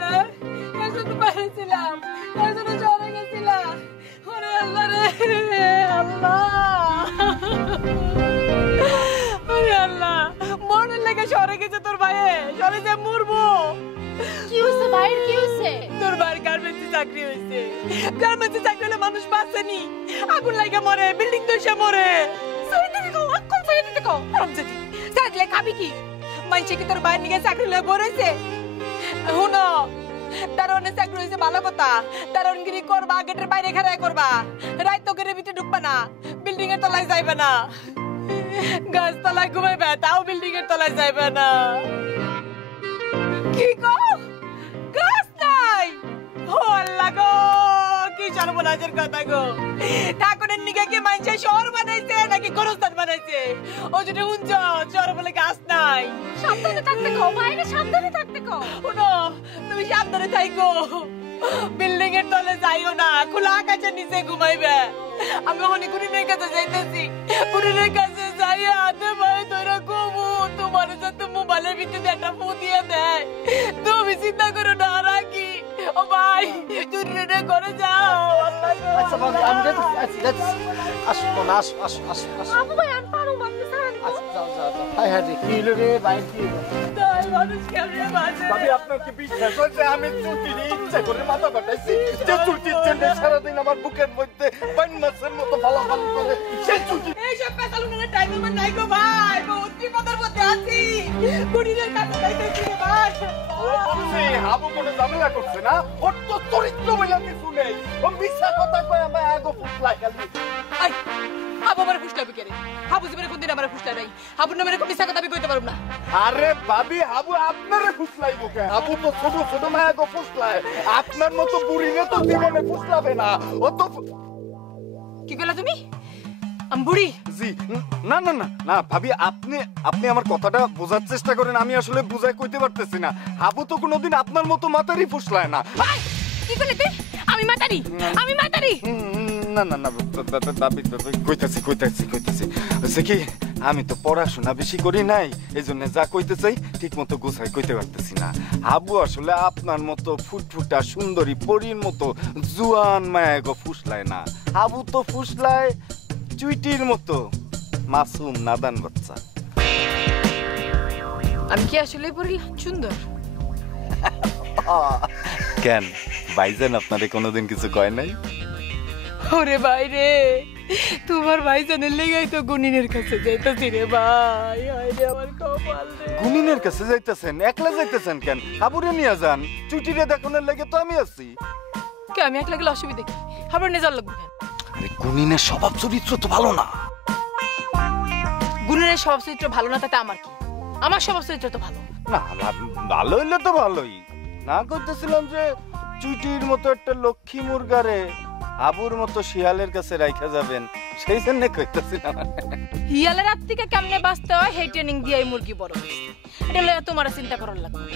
হ্যাঁ এর জন্য বাইরে ছিলাম, এর জন্য শহরে গেছিলাম। ওরে আল্লাহ রে আল্লাহ, ওরে আল্লাহ, মরণের লেগে শহরে গেছে তোর ভাইয়ে, শহরে যে মরবো। কি হইছে ভাইয়ের, কি হইছে? তোর ভাইয়ের গার্মেন্টসে চাকরি হয়েছে। গার্মেন্টসে চাকরি হলে মানুষ বাঁচেনি, আগুন লাগে মরে, বিল্ডিং ধসে মরে। খাবি কি মাইছে কি তোর বাইরে নিয়ে চাকরি লয়ে বলেছে? হুনো তার অনেক চাকরি হয়েছে ভালো কথা, তার অনগিরি করবা, গেটের বাইরে খাড়াই করবা, রাত তো গেটের ভিতরে ঢুকবা না, বিল্ডিং এর তলায় যাইবে না, গাছ তলায় ঘুমাইবে তাও বিল্ডিং এর তলায় যাইবে না। কি গো গাছ নাই? ও আল্লাহ গো, কি সর্বনাশের কথা গো। ঠাকুরের নিকে কি মানুষের শহর বানাইছে নাকি গোরস্থান বানাইছে? ও যদি উঞ্চ শহর বলে গাছ নাই। সাবধানে থাকতে কও ভাইরে, সাবধানে থাকতে কও। শুনো তুমি সাবধানে থাইকো, বিল্ডিং এর তলে যাইও না, খোলা আকাশের নিচে ঘুমাইবে। আমি অনেক গুরিনের কাছে যাইতেছি, গুরিনের কাছে যাইয়া হাতে পায়ে ধরে ঘুমু, তোমার সাথে মোবাইলের ভিতরে একটা ফোন দিয়ে দেয়। তুমি চিন্তা করো না রাখি। ও ভাই গুরিনে করে যাও। আচ্ছা ভাবি আমি আসবো না, আসো। আবু ভাই আমি পারো আপনি সারান। যাও হাই হাই কি হলো রে ভাই, কি তাই মানুষ কেমনে বাঁচে? ভাবি আপনার কি বিশ্বাস হচ্ছে আমি চুলটি ইচ্ছা করে মাথা ফাটাইছি? যে চুলটির জন্য সারাদিন আমার বুকের মধ্যে পান মাছের মতো ফালাফালি করে সেই চুলটি। এইসব পেছালুনের টাইম আমার নাই গো ভাই, বহুত বিপদের মধ্যে আছি, গুরিনের কাছে যাইতেছি রে ভাই। ও বলছি হাবু কোনো ঝামেলা করছে না, ওর তো চরিত্র বলে কিছু নেই, ও মিথ্যা কথা কয় আমার আগো ফুসলা খালি। আই হাবু আমারে ফুসলাবি কে রে? হাবু জীবনে কোনদিন আমারে ফুসলা নাই, হাবুর নামে এরকম মিথ্যা কথা আমি কইতে পারব না। আরে ভাবি হাবু আপনারে ফুসলাইবো কে? হাবু তো ছোট ছোট মায়াগো ফুসলায়, আপনার মতো বুড়িরে তো জীবনে ফুসলাবে না। ও তো কি কইলা তুমি? আমি বুড়ি? জি না না না না ভাবি, আপনি আমার কথাটা বোঝার চেষ্টা করেন, আমি আসলে বুঝাই কইতে পারতেছি না। হাবু তো কোনোদিন আপনার মতো মাতারি ফুসলায় না। কি কইলে তুই? আমি মাতারি? আমি মাতারি? না না না ভাবি কইতাছি হচ্ছে কি, আমি তো পড়াশোনা বেশি করি নাই, এই জন্য যা কইতে চাই ঠিক মতো গোছাই কইতে পারতেছি না। হাবু আসলে আপনার মতো ফুটফুটা সুন্দরী পরীর মতো জুয়ান মায়াগো ফুসলায় না, হাবু তো ফুসলায় চুইটির মতো মাসুম নাদান বাচ্চা। আমি কি আসলে পড়ি সুন্দর? কেন ভাইজান আপনারে কোনোদিন কিছু কয় নাই? ওরে ভাই রে, তোমার ভাইজানের লেগেই তো গুনিনের কাছে যাইতাছি রে ভাই। হায় রে আমার কপাল রে। গুনিনের কাছে যাইতেছেন? একলা যাইতেছেন কেন? হাবুরে নিয়ে যান, চুটিরে দেখানোর লাগে তো আমি আছি। কে আমি একলা গেলে অসুবিধা কি? হাবুর নিয়ে যাওয়ার লাগবে কেন? আরে গুনিনের স্বভাব চরিত্র তো ভালো না। গুনিনের স্বভাব চরিত্র ভালো না তাতে আমার কি? আমার স্বভাব চরিত্র তো ভালো। না ভালো হইলে তো ভালোই, না করতেছিলাম যে চুটির মতো একটা লক্ষ্মী মুরগারে হাবুর মতো শিয়ালের কাছে রাইখা যাবেন, সেই জন্য কইতেছিলাম। হিয়ালের হাত থেকে কেমনে বাঁচতে হয় সেই ট্রেনিং দিয়ে এই মুরগি বড় হয়েছে, এটা লইয়া তোমার চিন্তা করার লাগবে।